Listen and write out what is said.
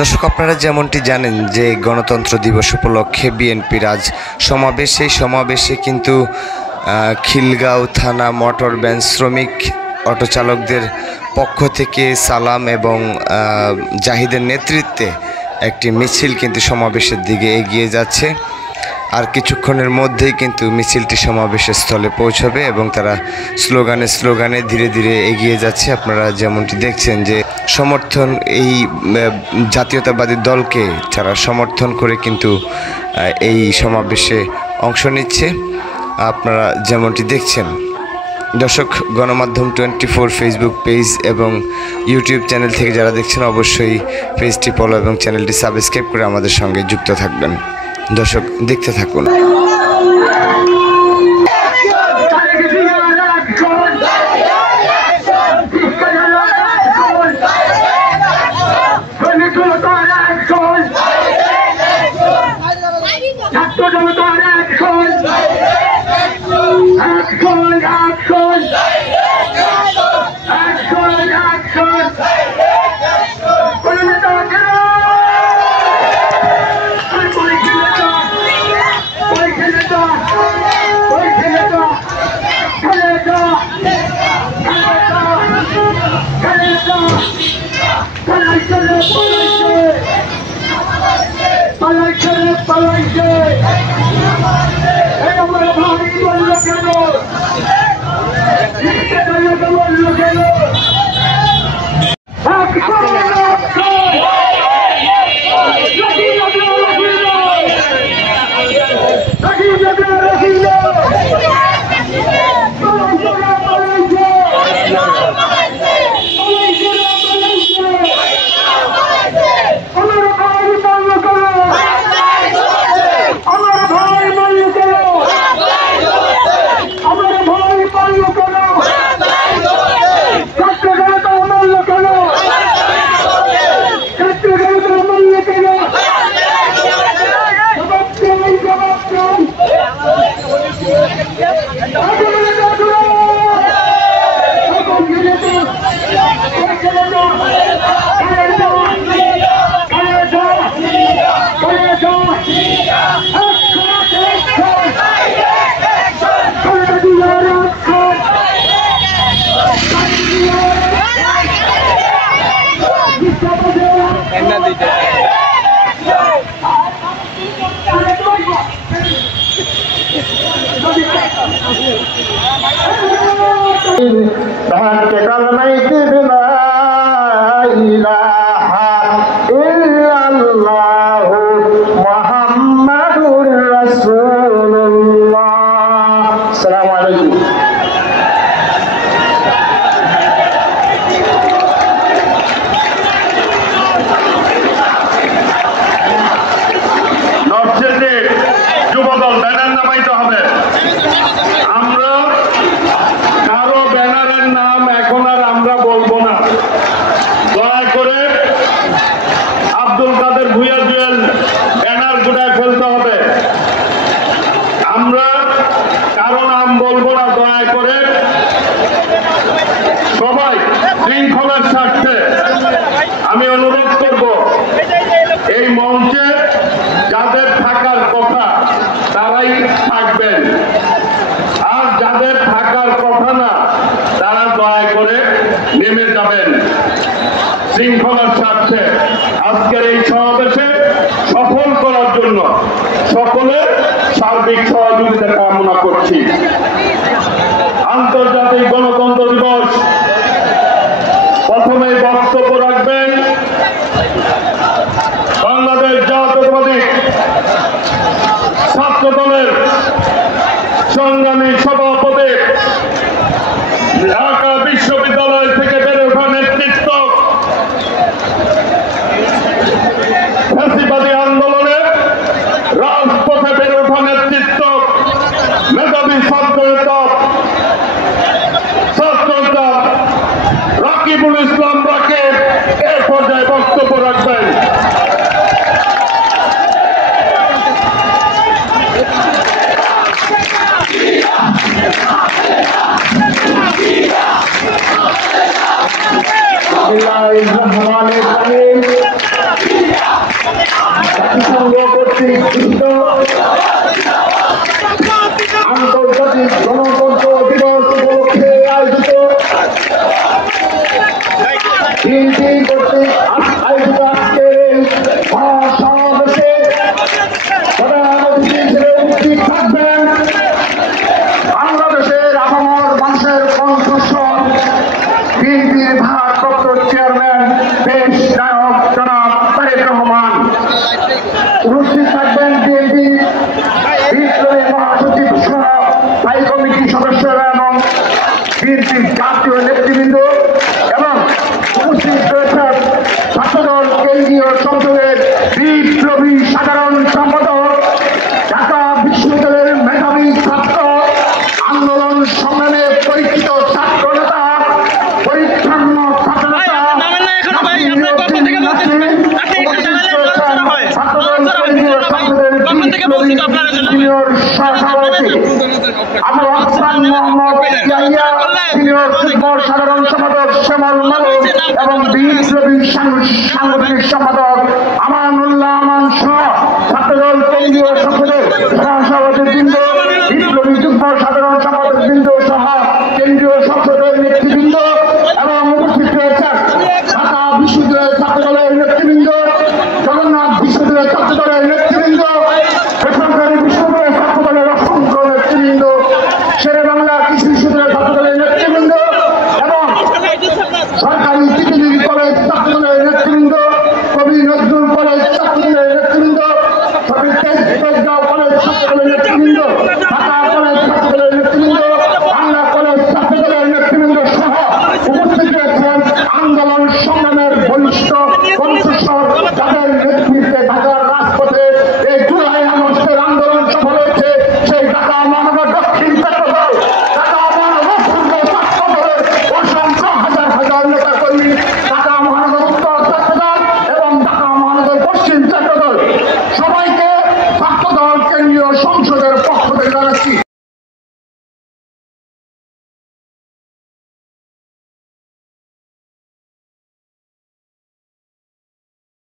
দর্শক, আপনারা যেমনটি জানেন যে গণতন্ত্র দিবস উপলক্ষে বিএনপির আজ সমাবেশ। সেই সমাবেশে কিন্তু খিলগাঁও থানা মোটর ভ্যান শ্রমিক অটো চালকদের পক্ষ থেকে সালাম এবং জাহিদের নেতৃত্বে একটি মিছিল কিন্তু সমাবেশের দিকে এগিয়ে যাচ্ছে। আর কিছুক্ষণের মধ্যেই কিন্তু মিছিলটি সমাবেশের স্থলে পৌঁছবে এবং তারা স্লোগানে ধীরে ধীরে এগিয়ে যাচ্ছে। আপনারা যেমনটি দেখছেন যে সমর্থন, এই জাতীয়তাবাদী দলকে তারা সমর্থন করে কিন্তু এই সমাবেশে অংশ নিচ্ছে, আপনারা যেমনটি দেখছেন। দর্শক, গণমাধ্যম 24 ফেসবুক পেজ এবং ইউটিউব চ্যানেল থেকে যারা দেখছেন অবশ্যই পেজটি ফলো এবং চ্যানেলটি সাবস্ক্রাইব করে আমাদের সঙ্গে যুক্ত থাকবেন। দর্শক, দেখতে থাকুন। আমি অনুরোধ করব, এই মঞ্চে যাদের থাকার কথা তারাই থাকবেন, আর যাদের থাকার কথা না তারা দয়া করে নেমে যাবেন। শৃঙ্খলার স্বার্থে আজকের এই সমাবেশে সফল করার জন্য সকলের সার্বিক সহযোগিতা কামনা করছি। আন্তর্জাতিক গণতন্ত্র দিবস প্রথমে বক্তব্য রাখবেন বাংলাদেশ জাতীয়তাবাদী ছাত্র দলের সংগ্রামী সভাপতি, ঢাকা বিশ্ববিদ্যালয় থেকে বেড়ে ওঠা নেতৃত্ব, ফ্যাসিবাদী আন্দোলনে রাজপথে বেড়ে ওঠা নেতৃত্ব, মেধাবী ছাত্রনেতা রাকিবুল ইসলাম রাকিব এ পর্যায়ে বক্তব্য রাখবেন। বিসমিল্লাহির রহমানির রহিম। জাতীয় নেতৃবৃন্দ এবং উপস্থিত রয়েছেন ছাত্রদল কেন্দ্রীয় সংসদের বিপ্লবী সাধারণ সম্পাদক, ঢাকা বিশ্ববিদ্যালয়ের মেধাবী ছাত্র, আন্দোলন সংগ্রামে পরিচিত ছাত্র নেতা, পরিচ্ছন্ন ছাত্র নেতা সিনিয়র সহসভাপতি আবু হাসান মোহাম্মদ ইয়াহিয়া, সিনিয়র যুগ্ম সাধারণ সম্পাদক শ্যামল মালিক এবং বিপ্লবী সাংগঠনিক সম্পাদক আমানুল্লাহ আমান সহ ছাত্রদল কেন্দ্রীয় সংসদের সহসভাপতি বৃন্দ, বিপ্লবী যুগ্ম সাধারণ সম্পাদক বৃন্দ সহ কেন্দ্রীয় সংসদের নেতৃত্ব